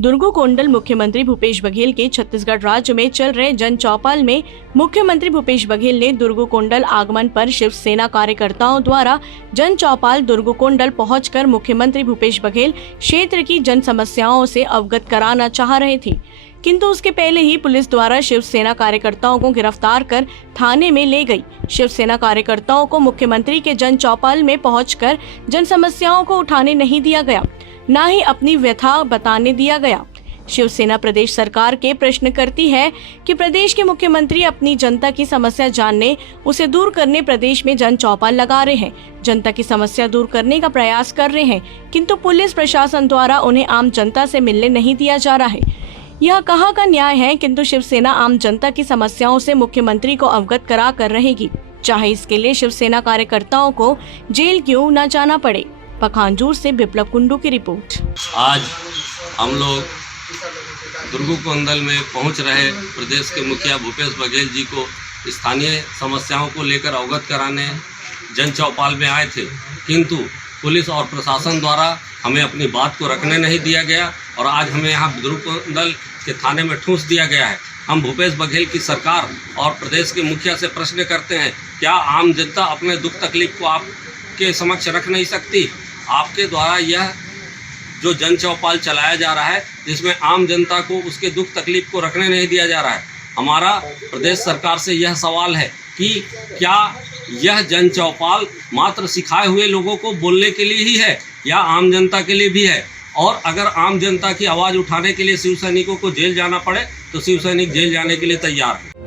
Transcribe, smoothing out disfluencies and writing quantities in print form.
दुर्गुकोंडल मुख्यमंत्री भूपेश बघेल के छत्तीसगढ़ राज्य में चल रहे जन चौपाल में मुख्यमंत्री भूपेश बघेल ने दुर्गुकोंडल आगमन पर शिवसेना कार्यकर्ताओं द्वारा जन चौपाल दुर्गुकोंडल पहुंचकर मुख्यमंत्री भूपेश बघेल क्षेत्र की जन समस्याओं से अवगत कराना चाह रहे थे, किंतु उसके पहले ही पुलिस द्वारा शिवसेना कार्यकर्ताओं को गिरफ्तार कर थाने में ले गई। शिवसेना कार्यकर्ताओं को मुख्यमंत्री के जन चौपाल में पहुंचकर जन समस्याओं को उठाने नहीं दिया गया, न ही अपनी व्यथा बताने दिया गया। शिवसेना प्रदेश सरकार के प्रश्न करती है कि प्रदेश के मुख्यमंत्री अपनी जनता की समस्या जानने, उसे दूर करने प्रदेश में जन चौपाल लगा रहे हैं, जनता की समस्या दूर करने का प्रयास कर रहे हैं, किंतु पुलिस प्रशासन द्वारा उन्हें आम जनता से मिलने नहीं दिया जा रहा है। यह कहाँ का न्याय है? किंतु शिवसेना आम जनता की समस्याओं से मुख्यमंत्री को अवगत करा कर रहेगी, चाहे इसके लिए शिवसेना कार्यकर्ताओं को जेल क्यों न जाना पड़े। पखांजूर से बिप्लब कुंडू की रिपोर्ट। आज हम लोग दुर्गुकोंडल में पहुंच रहे प्रदेश के मुखिया भूपेश बघेल जी को स्थानीय समस्याओं को लेकर अवगत कराने जन चौपाल में आए थे, किंतु पुलिस और प्रशासन द्वारा हमें अपनी बात को रखने नहीं दिया गया और आज हमें यहाँ दुर्गुकोंडल के थाने में ठूंस दिया गया है। हम भूपेश बघेल की सरकार और प्रदेश के मुखिया से प्रश्न करते हैं, क्या आम जनता अपने दुख तकलीफ को आपके समक्ष रख नहीं सकती? आपके द्वारा यह जो जन चौपाल चलाया जा रहा है, जिसमें आम जनता को उसके दुख तकलीफ को रखने नहीं दिया जा रहा है। हमारा प्रदेश सरकार से यह सवाल है कि क्या यह जन चौपाल मात्र सिखाए हुए लोगों को बोलने के लिए ही है या आम जनता के लिए भी है? और अगर आम जनता की आवाज़ उठाने के लिए शिव सैनिकों को जेल जाना पड़े तो शिव सैनिक जेल जाने के लिए तैयार है।